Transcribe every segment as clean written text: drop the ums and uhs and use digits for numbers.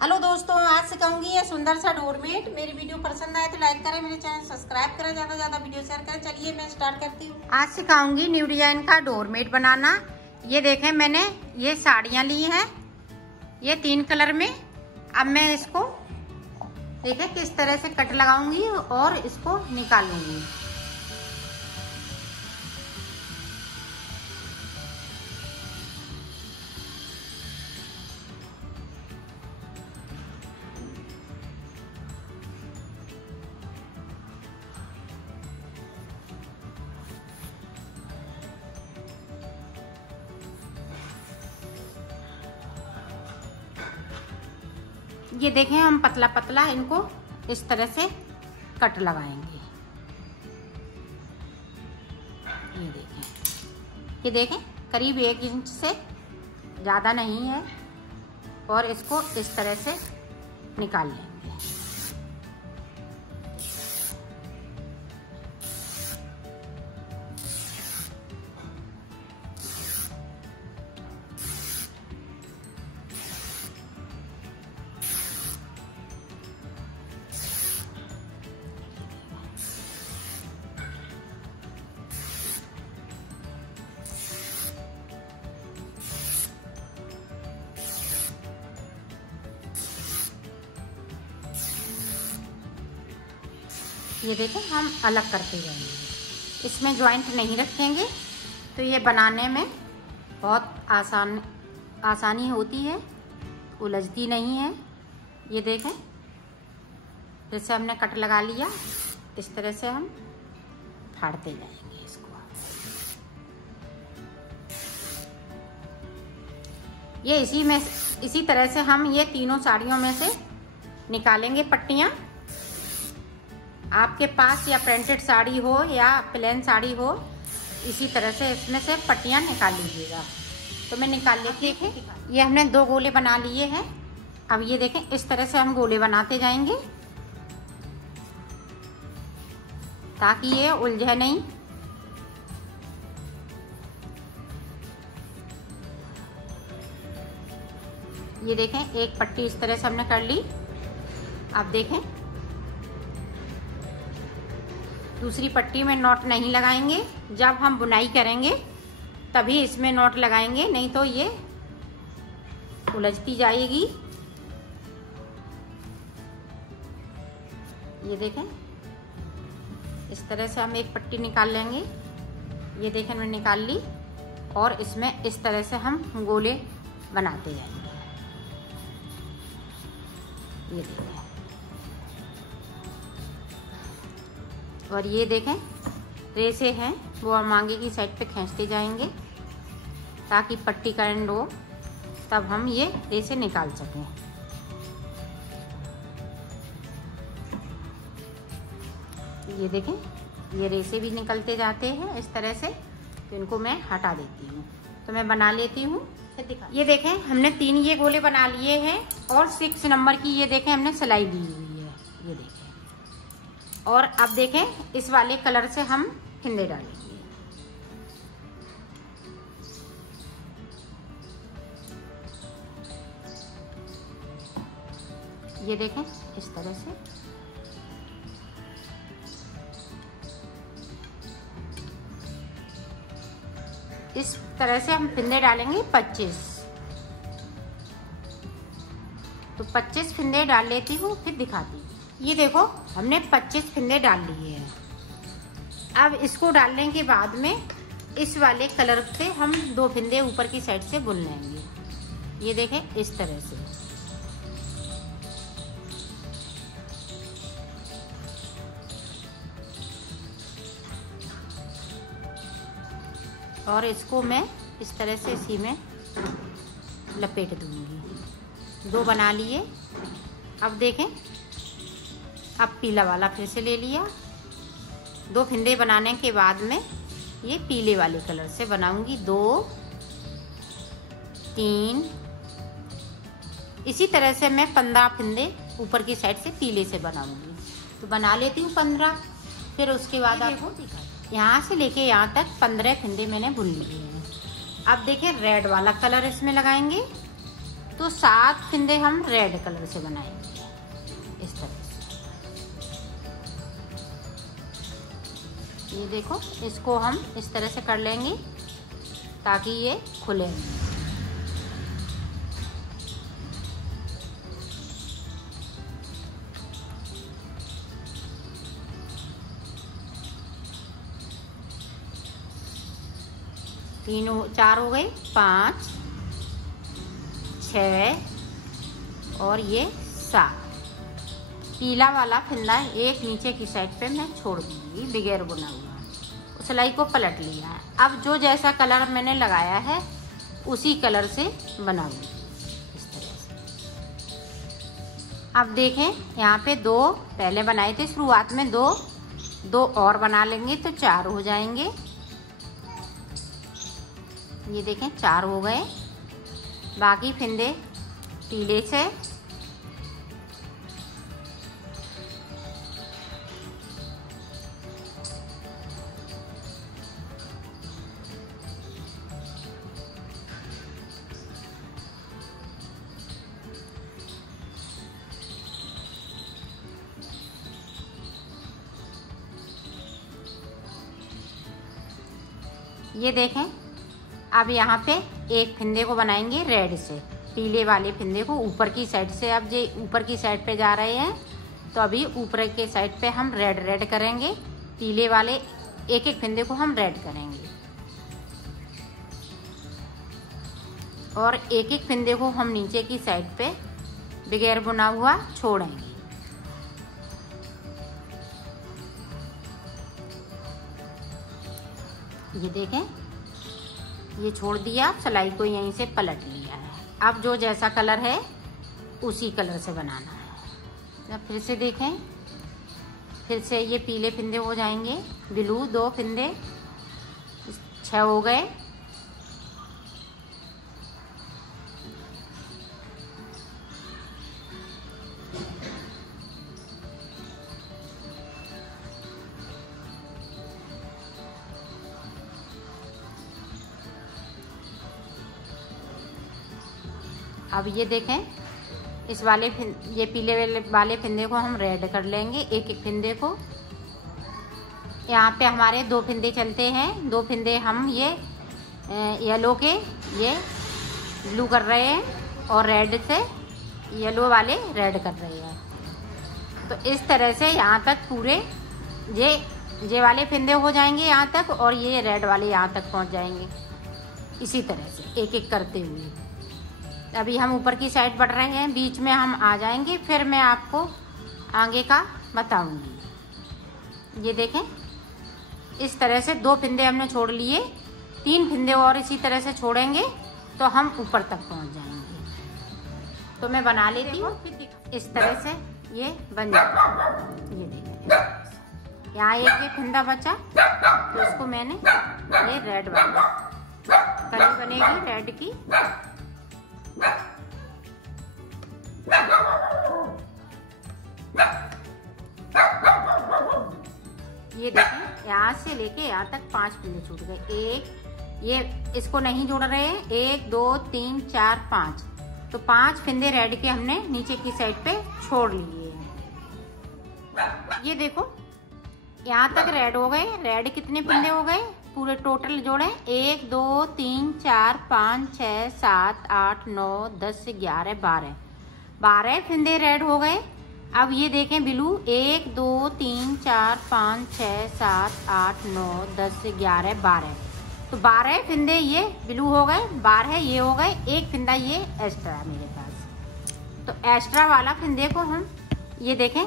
Hello दोस्तों, आज सिखाऊंगी ये सुंदर सा डोरमेट। मेरी वीडियो पसंद आए तो लाइक करें, मेरे चैनल सब्सक्राइब करें, ज्यादा से ज्यादा वीडियो शेयर करें। चलिए मैं स्टार्ट करती हूँ। आज सिखाऊंगी न्यू डिजाइन का डोरमेट बनाना। ये देखें, मैंने ये साड़ियाँ ली हैं, ये 3 कलर में। अब मैं इसको देखें किस तरह से कट लगाऊंगी और इसको निकालूंगी। ये देखें, हम पतला पतला इनको इस तरह से कट लगाएंगे। ये देखें करीब 1 इंच से ज़्यादा नहीं है, और इसको इस तरह से निकाल लेंगे। ये देखें, हम अलग करते जाएंगे, इसमें जॉइंट नहीं रखेंगे, तो ये बनाने में बहुत आसानी होती है, उलझती नहीं है। ये देखें, जैसे हमने कट लगा लिया, इस तरह से हम फाड़ते जाएंगे इसको। ये इसी तरह से हम ये तीनों साड़ियों में से निकालेंगे पट्टियाँ। आपके पास या प्रिंटेड साड़ी हो या प्लेन साड़ी हो, इसी तरह से इसमें से पट्टियाँ निकाल लीजिएगा। तो मैं निकाल लेती हूँ। ये हमने 2 गोले बना लिए हैं। अब ये देखें, इस तरह से हम गोले बनाते जाएंगे ताकि ये उलझे नहीं। ये देखें, एक पट्टी इस तरह से हमने कर ली। अब देखें, दूसरी पट्टी में नॉट नहीं लगाएंगे, जब हम बुनाई करेंगे तभी इसमें नॉट लगाएंगे, नहीं तो ये उलझती जाएगी। ये देखें, इस तरह से हम एक पट्टी निकाल लेंगे। ये देखें, मैंने निकाल ली, और इसमें इस तरह से हम गोले बनाते जाएंगे। ये देखें, और ये देखें रेसे हैं, वो हम आगे की साइड पे खींचते जाएंगे ताकि पट्टी का एंड हो, तब हम ये रेसे निकाल सकें। ये देखें, ये रेसे भी निकलते जाते हैं इस तरह से, तो इनको मैं हटा देती हूँ। तो मैं बना लेती हूँ। ये देखें, हमने 3 ये गोले बना लिए हैं, और 6 नंबर की ये देखें हमने सिलाई दी हुई है। ये देखें, और अब देखें इस वाले कलर से हम फिंदे डालेंगे। ये देखें, इस तरह से हम फिंदे डालेंगे 25। तो 25 फिंदे डाल लेती हूँ, फिर दिखाती हूँ। ये देखो, हमने 25 फिंदे डाल लिए हैं। अब इसको डालने के बाद में इस वाले कलर से हम 2 फिंदे ऊपर की साइड से बुन लेंगे। ये देखें, इस तरह से। और इसको मैं इस तरह से इसी में लपेट दूंगी। 2 बना लिए। अब देखें, अब पीला वाला फिर से ले लिया। 2 फिंदे बनाने के बाद में ये पीले वाले कलर से बनाऊंगी। 2 3 इसी तरह से मैं 15 फिंदे ऊपर की साइड से पीले से बनाऊंगी। तो बना लेती हूँ 15। फिर उसके बाद आपको यहाँ से लेके यहाँ तक 15 फिंदे मैंने बुन लिए हैं। अब देखिए, रेड वाला कलर इसमें लगाएंगे। तो 7 फिंदे हम रेड कलर से बनाएंगे इस तरह से। ये देखो, इसको हम इस तरह से कर लेंगे ताकि ये खुले। तीनों 4 हो गए, 5 6 और ये 7। पीला वाला फिंदा एक नीचे की साइड पे मैं छोड़ दूंगी बगैर बुना हुआ। सिलाई को पलट लिया है। अब जो जैसा कलर मैंने लगाया है उसी कलर से बनाऊंगी इस तरह से। अब देखें, यहाँ पे 2 पहले बनाए थे शुरुआत में, 2 और बना लेंगे तो 4 हो जाएंगे। ये देखें 4 हो गए। बाकी फिंदे पीले से ये देखें। अब यहाँ पे एक फिंदे को बनाएंगे रेड से, पीले वाले फिंदे को ऊपर की साइड से। अब ये ऊपर की साइड पे जा रहे हैं तो अभी ऊपर के साइड पे हम रेड करेंगे। पीले वाले एक एक फिंदे को हम रेड करेंगे और एक एक फिंदे को हम नीचे की साइड पे बगैर बुना हुआ छोड़ेंगे। ये देखें, ये छोड़ दिया, सिलाई को यहीं से पलट लिया है। अब जो जैसा कलर है उसी कलर से बनाना है। अब फिर से देखें, फिर से ये पीले फिंदे हो जाएंगे, ब्लू 2 फिंदे, 6 हो गए। अब ये देखें, इस वाले ये पीले वाले फिंदे को हम रेड कर लेंगे, एक एक फिंदे को। यहाँ पे हमारे 2 फिंदे चलते हैं, 2 फिंदे हम ये येलो के ये ब्लू कर रहे हैं और रेड से येलो वाले रेड कर रहे हैं। तो इस तरह से यहाँ तक पूरे ये वाले फिंदे हो जाएंगे यहाँ तक, और ये रेड वाले यहाँ तक पहुँच जाएंगे। इसी तरह से एक एक करते हुए अभी हम ऊपर की साइड बढ़ रहे हैं, बीच में हम आ जाएंगे, फिर मैं आपको आगे का बताऊंगी। ये देखें, इस तरह से 2 फिंदे हमने छोड़ लिए, 3 फिंदे और इसी तरह से छोड़ेंगे तो हम ऊपर तक पहुंच जाएंगे। तो मैं बना लेती हूँ। इस तरह से ये बन जाएगा। ये देखें, यहाँ एक ये फिंदा बचा तो इसको मैंने ये रेड वाला कली बनेगी रेड की। ये देखें, यहाँ से लेके यहाँ तक 5 फिंदे छूट गए। एक ये इसको नहीं जोड़ रहे हैं, 1 2 3 4 5, तो 5 फिंदे रेड के हमने नीचे की साइड पे छोड़ लिए हैं। ये देखो, यहाँ तक रेड हो गए। रेड कितने फिंदे हो गए पूरे टोटल जोड़े? 1 2 3 4 5 6 7 8 9 10 11 12 फिंदे रेड हो गए। अब ये देखें ब्लू, 1 2 3 4 5 6 7 8 9 10 11 12, तो 12 फिंदे ये ब्लू हो गए, 12 ये हो गए, एक फिंदा ये एक्स्ट्रा मेरे पास। तो एक्स्ट्रा वाला फिंदे को हम ये देखें,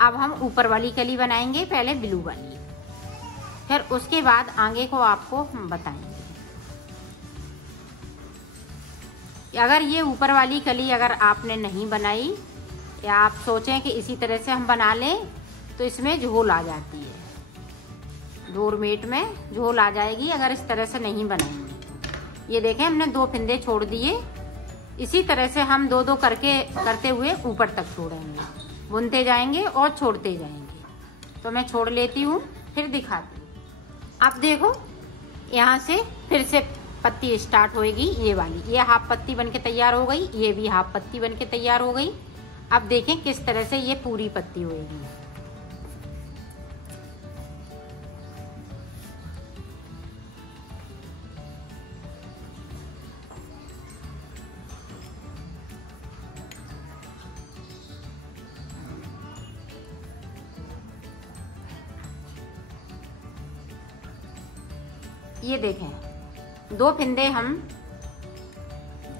अब हम ऊपर वाली कली बनाएंगे, पहले ब्लू वाली, फिर उसके बाद आगे को आपको हम बताएंगे। अगर ये ऊपर वाली कली अगर आपने नहीं बनाई या आप सोचें कि इसी तरह से हम बना लें तो इसमें झोल आ जाती है, डोरमेट में झोल आ जाएगी अगर इस तरह से नहीं बनाएंगे। ये देखें, हमने 2 फिंदे छोड़ दिए। इसी तरह से हम 2-2 करते हुए ऊपर तक छोड़ेंगे, बुनते जाएंगे और छोड़ते जाएंगे। तो मैं छोड़ लेती हूँ, फिर दिखाती हूँ। अब देखो, यहाँ से फिर से पत्ती स्टार्ट होएगी, ये वाली। ये हाफ पत्ती बनके तैयार हो गई, ये भी हाफ पत्ती बनके तैयार हो गई। अब देखें किस तरह से ये पूरी पत्ती होएगी। ये देखें 2 फिंदे हम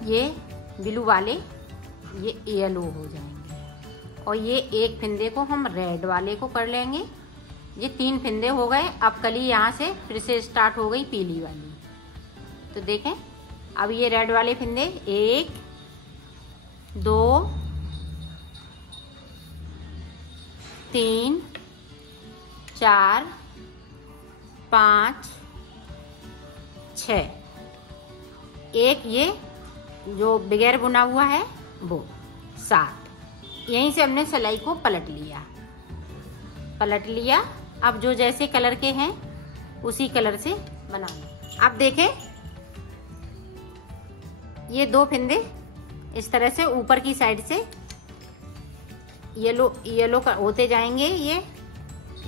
ये ब्लू वाले ये येलो हो जाएंगे और ये एक फिंदे को हम रेड वाले को कर लेंगे। ये 3 फिंदे हो गए। अब कली यहाँ से फिर से स्टार्ट हो गई पीली वाली। तो देखें अब ये रेड वाले फिंदे 1 2 3 4 5 6, एक ये जो बगैर बुना हुआ है वो 7। यहीं से हमने सिलाई को पलट लिया। अब जो जैसे कलर के हैं उसी कलर से बनाना। अब देखें ये 2 फिंदे इस तरह से ऊपर की साइड से येलो होते जाएंगे। ये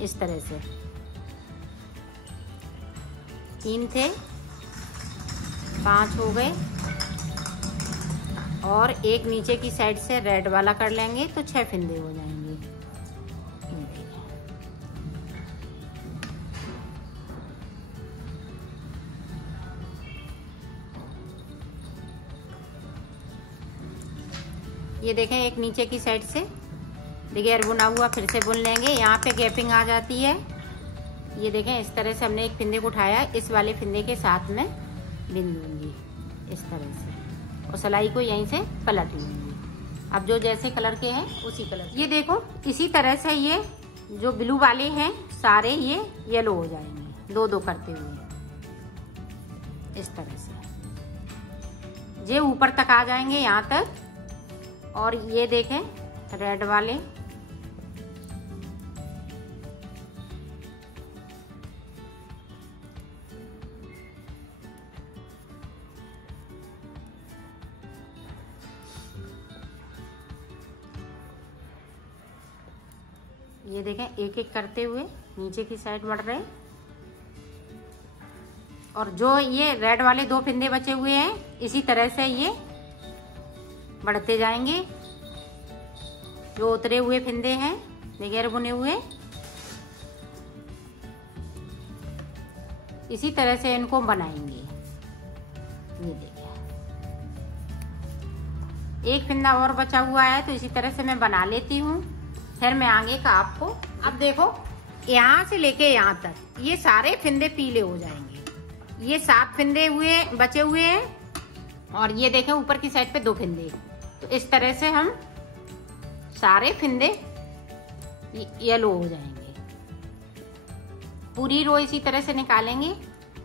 इस तरह से 3 थे, 5 हो गए और एक नीचे की साइड से रेड वाला कर लेंगे तो 6 फिंदे हो जाएंगे। ये देखें एक नीचे की साइड से बगैर बुना हुआ फिर से बुन लेंगे। यहाँ पे गैपिंग आ जाती है। ये देखें इस तरह से हमने एक फिंदे को उठाया, इस वाले फिंदे के साथ में बिन लूंगी इस तरह से और सिलाई को यहीं से पलट लूंगी। अब जो जैसे कलर के हैं उसी कलर। ये देखो इसी तरह से ये जो ब्लू वाले हैं सारे ये येलो हो जाएंगे 2-2 करते हुए इस तरह से। ये ऊपर तक आ जाएंगे यहाँ तक। और ये देखें रेड वाले ये देखें एक एक करते हुए नीचे की साइड बढ़ रहे। और जो ये रेड वाले 2 फिंदे बचे हुए हैं इसी तरह से ये बढ़ते जाएंगे। जो उतरे हुए फिंदे हैं बगैर बुने हुए इसी तरह से इनको बनाएंगे। ये देखिए एक फिंदा और बचा हुआ है तो इसी तरह से मैं बना लेती हूँ, फिर मैं आगे का आपको। अब देखो यहाँ से लेके यहाँ तक ये सारे फिंदे पीले हो जाएंगे। ये 7 फिंदे बचे हुए हैं और ये देखें ऊपर की साइड पे 2 फिंदे। तो इस तरह से हम सारे फिंदे येलो हो जाएंगे। पूरी रो इसी तरह से निकालेंगे।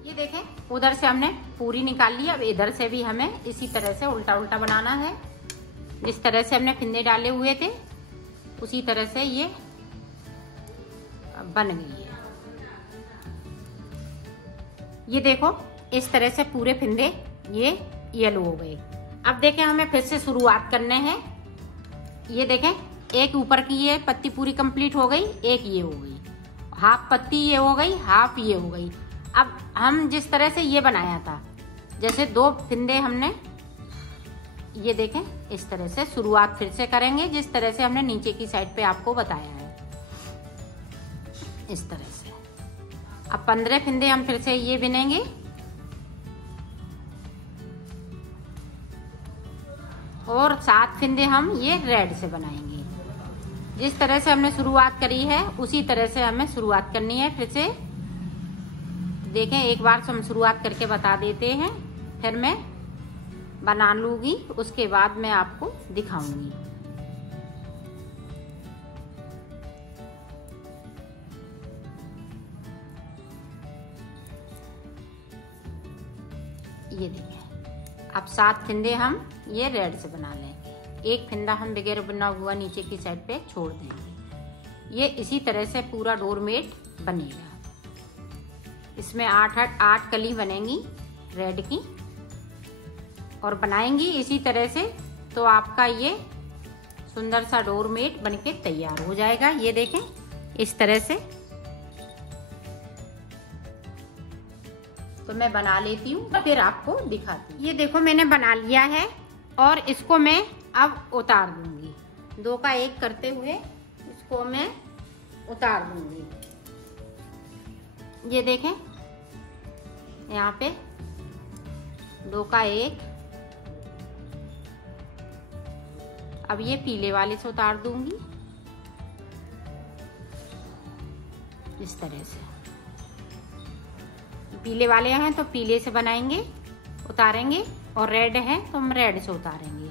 ये देखें उधर से हमने पूरी निकाल ली। अब इधर से भी हमें इसी तरह से उल्टा उल्टा बनाना है। जिस तरह से हमने फिंदे डाले हुए थे उसी तरह से ये बन गई है। ये देखो इस तरह से पूरे फिंदे ये येलो हो गए। अब देखें हमें फिर से शुरुआत करने हैं। ये देखें एक ऊपर की ये पत्ती पूरी कंप्लीट हो गई, एक ये हो गई, हाफ पत्ती ये हो गई, हाफ ये हो गई। अब हम जिस तरह से ये बनाया था जैसे 2 फिंदे हमने ये देखें इस तरह से शुरुआत फिर से करेंगे जिस तरह से हमने नीचे की साइड पे आपको बताया है इस तरह से। अब 15 फिंदे हम फिर से ये बिनेंगे। और 7 फिंदे हम ये रेड से बनाएंगे। जिस तरह से हमने शुरुआत करी है उसी तरह से हमें शुरुआत करनी है। फिर से देखें एक बार हम शुरुआत करके बता देते हैं, फिर मैं बना लूंगी, उसके बाद मैं आपको दिखाऊंगी। ये देखिए अब 7 फिंदे हम ये रेड से बना लेंगे। एक फिंदा हम बगैर बना हुआ नीचे की साइड पे छोड़ देंगे। ये इसी तरह से पूरा डोरमेट बनेगा। इसमें 8 कली बनेंगी रेड की। और बनाएंगी इसी तरह से तो आपका ये सुंदर सा डोरमेट बनके तैयार हो जाएगा। ये देखें इस तरह से। तो मैं बना लेती हूँ फिर आपको दिखाती हूँ। ये देखो मैंने बना लिया है और इसको मैं अब उतार दूंगी। 2 का 1 करते हुए इसको मैं उतार दूंगी। ये देखें यहाँ पे 2 का 1। अब ये पीले वाले से उतार दूंगी इस तरह से। पीले वाले हैं तो पीले से बनाएंगे, उतारेंगे, और रेड है तो हम रेड से उतारेंगे।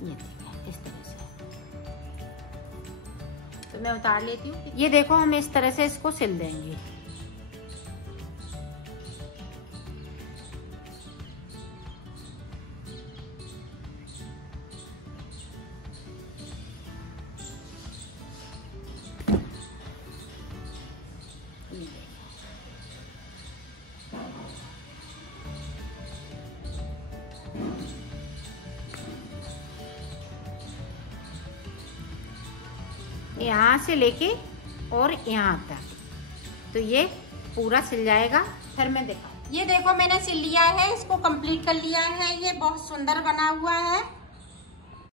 ये देखिए इस तरह से। तो मैं उतार लेती हूँ। ये देखो हम इस तरह से इसको सिल देंगे। यहाँ से लेके और यहाँ तक तो ये पूरा सिल जाएगा। फिर मैं दिखाऊं। ये देखो मैंने सिल लिया है, इसको कंप्लीट कर लिया है। ये बहुत सुंदर बना हुआ है।